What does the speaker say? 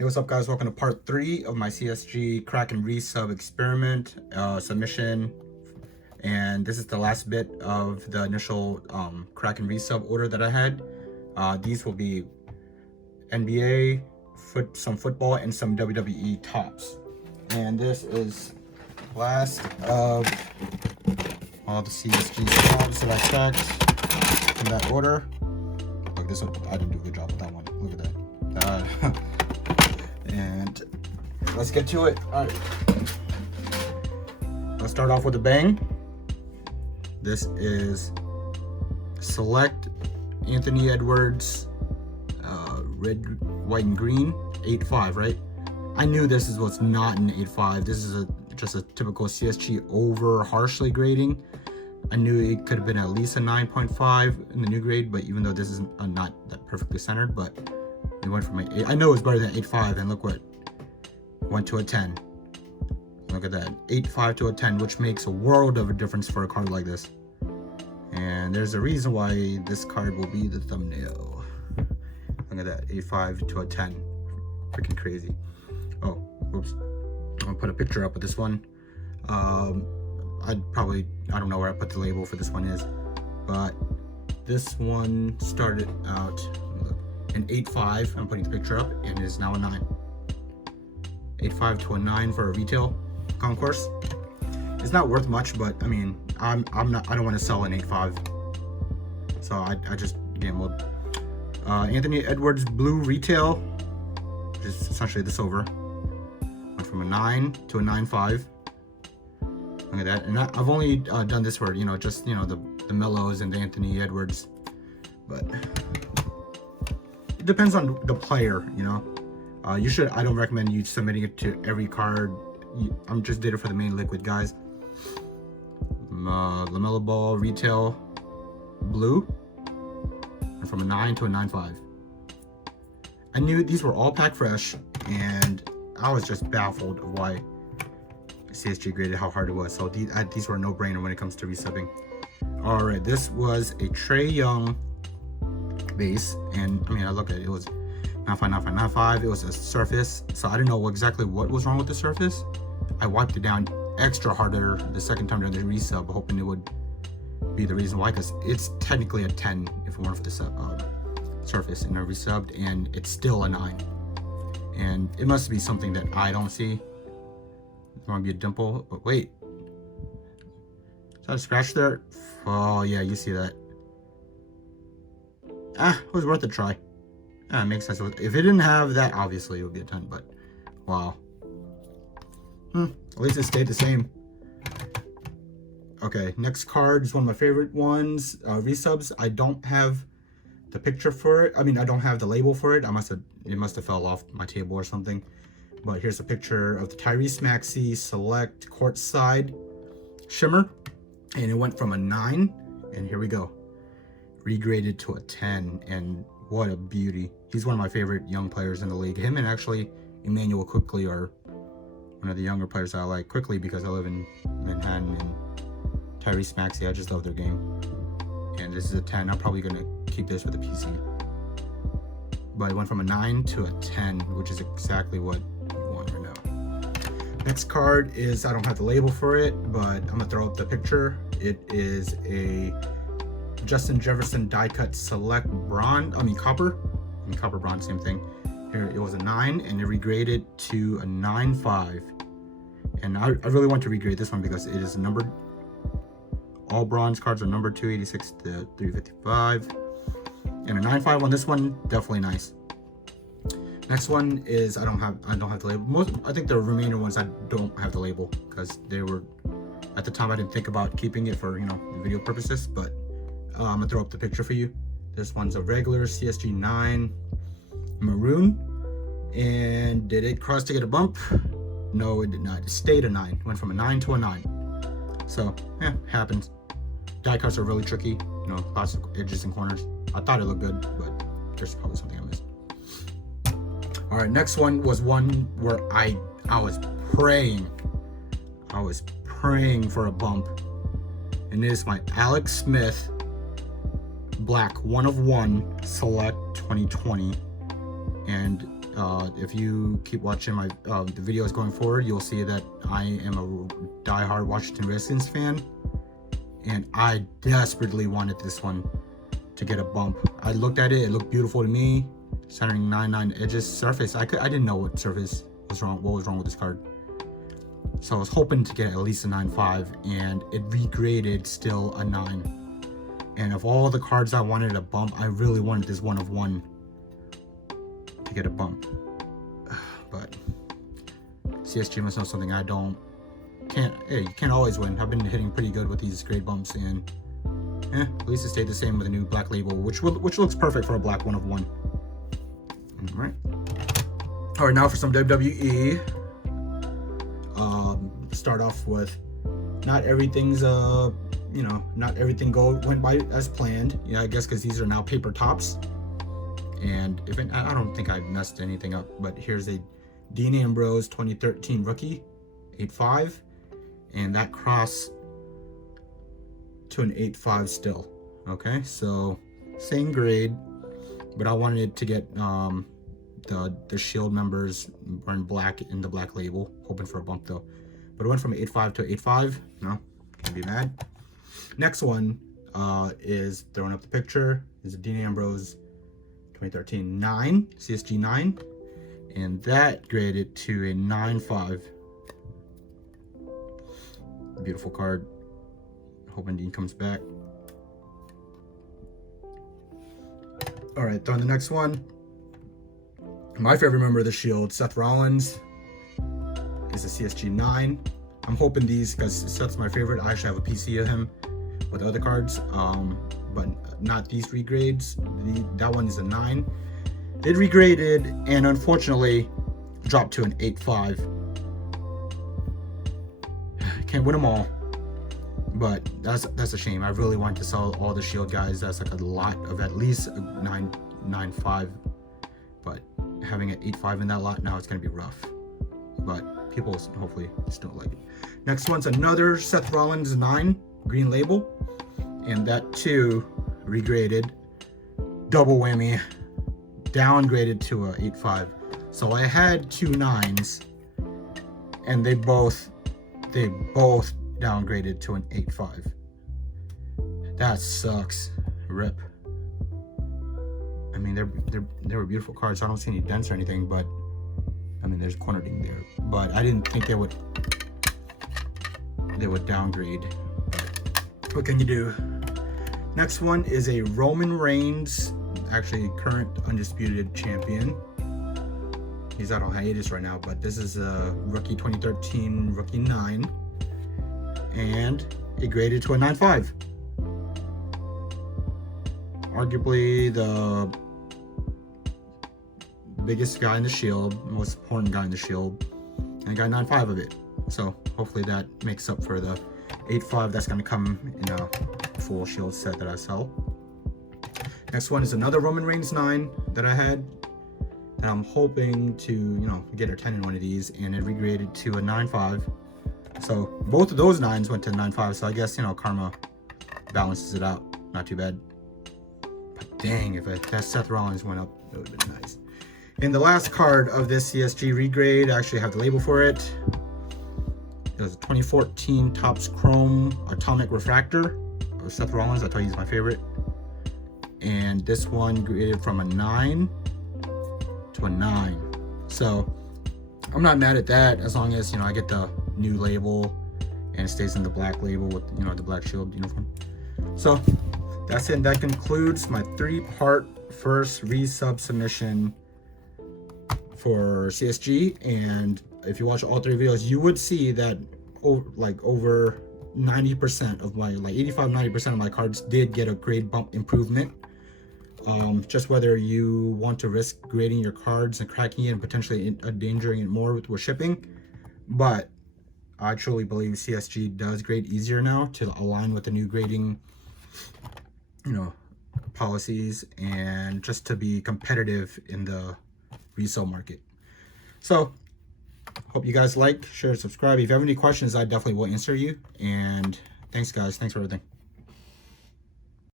Hey, what's up, guys? Welcome to part 3 of my CSG crack and resub experiment submission. And this is the last bit of the initial crack and resub order that I had. These will be NBA, some football, and some WWE tops. And this is last of all the CSG slabs that I stacked in that order. Look, this one, I didn't do a good job with that one. Look at that. And let's get to it. All right, let's start off with a bang. This is select Anthony Edwards, red, white, and green, 8.5, right? I knew this was not an 8.5. This is just a typical CSG over harshly grading. I knew it could have been at least a 9.5 in the new grade, but even though this is not that perfectly centered, but it went from an 8. I know it was better than 8.5, and look what it went to a 10. Look at that, 8.5 to a 10, which makes a world of a difference for a card like this. And there's a reason why this card will be the thumbnail. Look at that, 8.5 to a 10, freaking crazy. Oh, oops. I'm gonna put a picture up of this one. I don't know where I put the label for this one is, but this one started out an 8.5. I'm putting the picture up, and it is now a 9. 8.5 to a 9 for a retail concourse. It's not worth much, but I mean, I don't want to sell an 8.5, so I just gambled. Anthony Edwards blue retail, which is essentially the silver, went from a 9 to a 9.5. Look at that. And I've only done this for just the mellows and the Anthony Edwards, but it depends on the player. I don't recommend you submitting it to every card. I'm just did it for the main liquid guys. LaMelo Ball retail blue, and from a 9 to a 9.5. I knew these were all packed fresh, and I was just baffled of why CSG graded how hard it was. So these were a no-brainer when it comes to resubbing. All right, this was a Trey Young base, and I mean, I look at it, it was 9.5, 9.5, 9.5. It was a surface, so I didn't know exactly what was wrong with the surface. I wiped it down extra harder the second time during the resub, hoping it would be the reason why, because it's technically a 10 if it weren't for the surface, and I resubbed, and it's still a 9. And it must be something that I don't see. There might be a dimple, but wait, is that a scratch there? Oh yeah, you see that. It was worth a try. It makes sense. If it didn't have that, obviously it would be a 10, but wow. At least it stayed the same. Okay, next card is one of my favorite ones, resubs. I don't have the picture for it. I mean, I don't have the label for it. It must have fell off my table or something. But here's a picture of the Tyrese Maxey Select Courtside Shimmer, and it went from a 9, and here we go, regraded to a 10, and what a beauty. He's one of my favorite young players in the league. Him and actually Emmanuel Quickly are one of the younger players I like. Quickly because I live in Manhattan, and Tyrese Maxey, I just love their game. And this is a 10. I'm probably gonna keep this with a PC. But it went from a 9 to a 10, which is exactly what you want right now. Next card is, I don't have the label for it, but I'm gonna throw up the picture. It is a Justin Jefferson die cut select copper bronze, same thing. Here it was a 9, and it regraded to a 9.5. And I really want to regrade this one because it is numbered. All bronze cards are numbered 286 to 355, and a 9.5 on this one, definitely nice. Next one is I don't have the label. I think the remainder ones I don't have the label because they were, at the time I didn't think about keeping it for video purposes, but I'm gonna throw up the picture for you. This one's a regular CSG 9 maroon, and did it cross to get a bump? No, it did not. It stayed a 9. Went from a 9 to a 9. So yeah, happens. Die cuts are really tricky, lots of edges and corners. I thought it looked good, but there's probably something I missed. All right, next one was one where I was praying for a bump, and it is my Alex Smith black 1 of 1 select 2020, and If you keep watching my the videos going forward, you'll see that I am a diehard Washington Redskins fan, and I desperately wanted this one to get a bump. I looked at it; it looked beautiful to me. Centering 9.9 edges, surface. I didn't know what surface was wrong. What was wrong with this card? So I was hoping to get at least a 9.5, and it regraded still a 9. And of all the cards I wanted a bump, I really wanted this 1 of 1 to get a bump. But CSG must know something I don't. Hey, you can't always win. I've been hitting pretty good with these grade bumps, and at least it stayed the same with a new black label, which looks perfect for a black 1 of 1. All right, now for some WWE. Start off with not everything's not everything went by as planned. I guess because these are now paper tops, and I don't think I messed anything up, but here's a Dean Ambrose 2013 rookie 8.5, and that cross to an 8.5 still. Okay, so same grade, but I wanted to get the Shield members were in black in the black label, hoping for a bump though. But it went from 8.5 to 8.5. No, can't be mad. Next one is throwing up the picture. Is a Dean Ambrose 2013 9, CSG 9. And that graded to a 9.5. Beautiful card. Hoping Dean comes back. All right, throwing the next one. My favorite member of the Shield, Seth Rollins, is a CSG 9. I'm hoping these, because Seth's my favorite, I actually have a PC of him with other cards, but not these regrades. That one is a 9. It regraded and unfortunately dropped to an 8.5. Can't win them all, but that's a shame. I really want to sell all the Shield guys. That's like a lot of at least a 9.5, but having an 8.5 in that lot now, it's going to be rough. But people hopefully still like it. Next one's another Seth Rollins 9 green label, and that too regraded, double whammy, downgraded to a 8.5. So I had 2 9s, and they both downgraded to an 8.5. That sucks. Rip. I mean, they were beautiful cards. So I don't see any dents or anything, but I mean, there's corner ding there. But I didn't think they would downgrade. What can you do? Next one is a Roman Reigns, actually current undisputed champion. He's out on hiatus right now, but this is a rookie 2013 rookie 9, and it graded to a 9.5. Arguably the biggest guy in the Shield, most important guy in the Shield, and I got 9.5 of it. So hopefully that makes up for the 8.5 that's going to come in a full Shield set that I sell. Next one is another Roman Reigns 9 that I had, and I'm hoping to get a 10 in one of these, and it regraded to a 9.5. So both of those 9s went to 9.5, so I guess karma balances it out. Not too bad. But dang, if that Seth Rollins went up, it would have been nice. And the last card of this CSG regrade, I actually have the label for it. It was a 2014 Topps Chrome Atomic Refractor of Seth Rollins. I told you he's my favorite. And this one graded from a 9 to a 9. So I'm not mad at that, as long as I get the new label and it stays in the black label with the black Shield uniform. So that's it. That concludes my 3-part first resub submission for CSG. And if you watch all 3 videos, you would see that over 90% of my 85-90% of my cards did get a grade bump improvement. Just whether you want to risk grading your cards and cracking it and potentially endangering it more with shipping, but I truly believe CSG does grade easier now to align with the new grading policies, and just to be competitive in the resale market. So hope you guys like, share, subscribe. If you have any questions, I definitely will answer you. And thanks guys, thanks for everything.